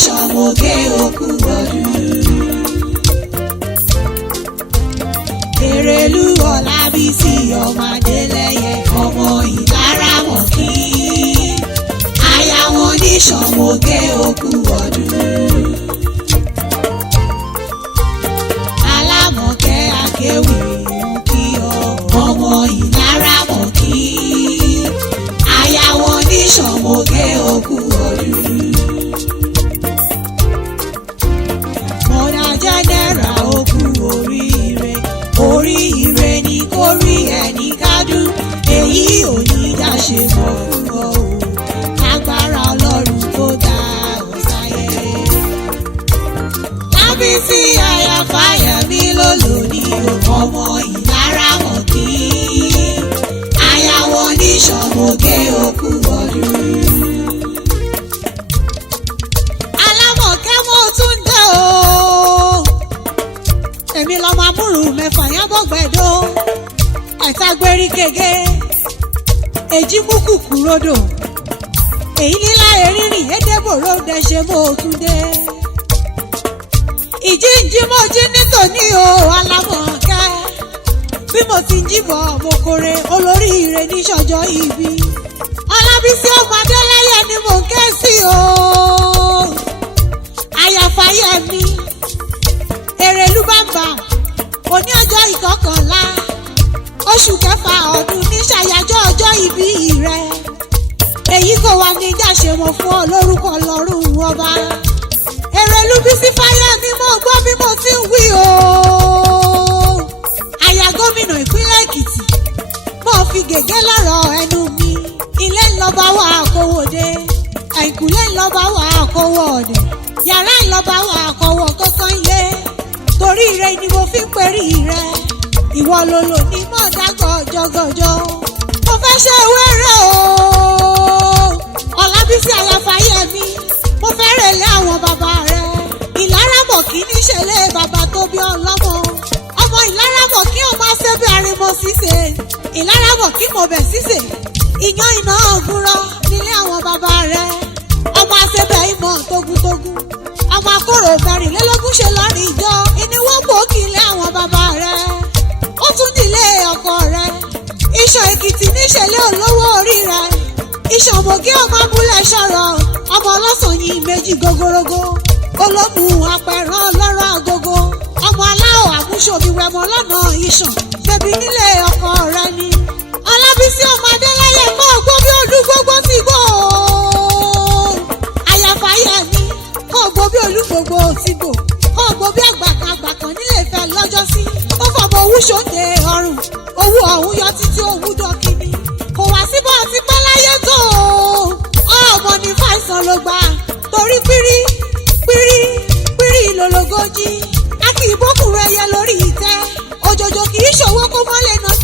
oníṣọ̀mọ̀gé òkú ọdún. Èrèlú Ọlábísí ọmọ Adélẹ́yẹ ọmọ Ìlaramọ̀kí. Aya wọn oníṣọ̀mọ̀gé òkú ọdún. Alámọ̀kẹ́ Akéwì kí ọmọ Ìlaramọ̀kí. Aya wọn oníṣọ̀mọ̀gé òkú ọdún. Mọ̀dà jẹ́nẹ́rà òkú oríire. Oríire ni kó rí ẹni kádùn. Èyí ò ní dáṣe mọ́ fún ọ o. Lágbára Ọlọ́run tó dá ọ sáyé. Lábísí aya Fáyẹ̀mí ló lòdì ọmọ Ìlaramọ̀kí. Aya wọn oníṣọ̀mọ̀gé òkú ọdún. Alámọ̀kẹ́ mo tún dé o. Èmi lọ́mọ amúrù mẹ́fà yábọ̀gbẹ́dọ́. Ẹ̀ta gbérí gègé. Èjì mú kùkù rodò. Èyí nílá erínrìn édébòrò dẹ̀ṣẹ̀ mo tún dé. Ìjíǹjí mo jí nítòní o Alámọ̀kẹ́. Bí mo ti ń jíbọ̀ mo kórè olóríire ní ṣọjọ́ ìbí. Ọlábísí ọmọ Adélẹ́yẹ ni mò ń ké sí o. Aya Fáyẹ̀mí. Èrèlú bàbà òní ọjọ́ ìkọkànlá oṣù kẹfà ọdún ní ṣàyájọ́ ọjọ́ ìbí rẹ. Èyí kò wá ní jáṣe mo fún ọ lórúkọ lọ́rùn ọba. Èrèlú Bísí Fáyẹ̀mí mo gbọ́ bí mo ti ń wí o. Aya gómìnà ìpínlẹ̀ Èkìtì mo fi gègé lọ́rọ̀ ẹnu mi. Ilé ńlọba wà àkówódé, ẹ̀yìnkùlé ńlọba wà àkówó ọ̀dẹ̀, yàrá ńlọba wà àkówó kọ́kọ́ ilé. Torí ire ni mo fi ń perí rẹ. Ìwọ lolo ní mọ̀dá gọ̀jọ̀gọ̀jọ̀. Mo fẹ́ ṣe wéré o. Ọlábísí aya Fáyẹ̀mí. Mo fẹ́ rèlé àwọn bàbá rẹ. Ìlaramọ̀kí níṣẹ̀lẹ̀ bàbá tó bí ọlọ́mọ. Ọmọ Ìlaramọ̀kí ò máa ṣe bí arimọ ṣíṣe. Ìlaramọ̀kí mo bẹ̀ ṣíṣe. Iyán iná ògúnrọ̀ nílé àwọn bàbá rẹ. Ọmọ àṣebẹ̀ ìmọ̀ tógúntógún. Ọmọ akóró mẹ́rìnlélógún ṣe lọ́rìn ìjọ. Ìníwó gbòógì ilé àwọn bàbá rẹ̀. Ó tún nílé ọkọ rẹ̀. Ìṣàn Èkìtì níṣẹ̀lẹ̀ olówó orí rẹ̀. Ìṣọ̀mọ̀gé ọmọ abúlé ṣọ̀rọ̀. Ọmọ ọlọ́sàn yìí méjì gogorogo. Olómù apẹ̀rán ọlọ́rọ̀ agogo. Ọmọ aláwọ̀ àmúṣomi wẹ̀mọ́ lọ́nà ìṣàn. Bẹ̀bí nílé ọkọ rẹ̀ ni. Ọlábísí ọmọ Adélẹ́yẹ mọ́ ọgbọ́n bí ọdún gbogbo ti gbó. Aya Fáyẹ̀mí kọ́ gbó bí olúgbogbo ti gbò. Kọ́ gbó bí àgbàkan nílé Ifẹ̀ lọ́jọ́sí. Ó fọmọ owú ṣòde ọrùn. Owó ọ̀hún yọ títí owú dọ́kíní. Kò wá síbọ̀ ti pẹ́ láyé tó o. Ọmọ ní fàìsàn ló gbà. Torí pírí lológójì. A kì í bókùnrin ẹyẹ lórí ìtẹ́. Òjòjò kì í ṣòwò kó mọ́lẹ̀ náà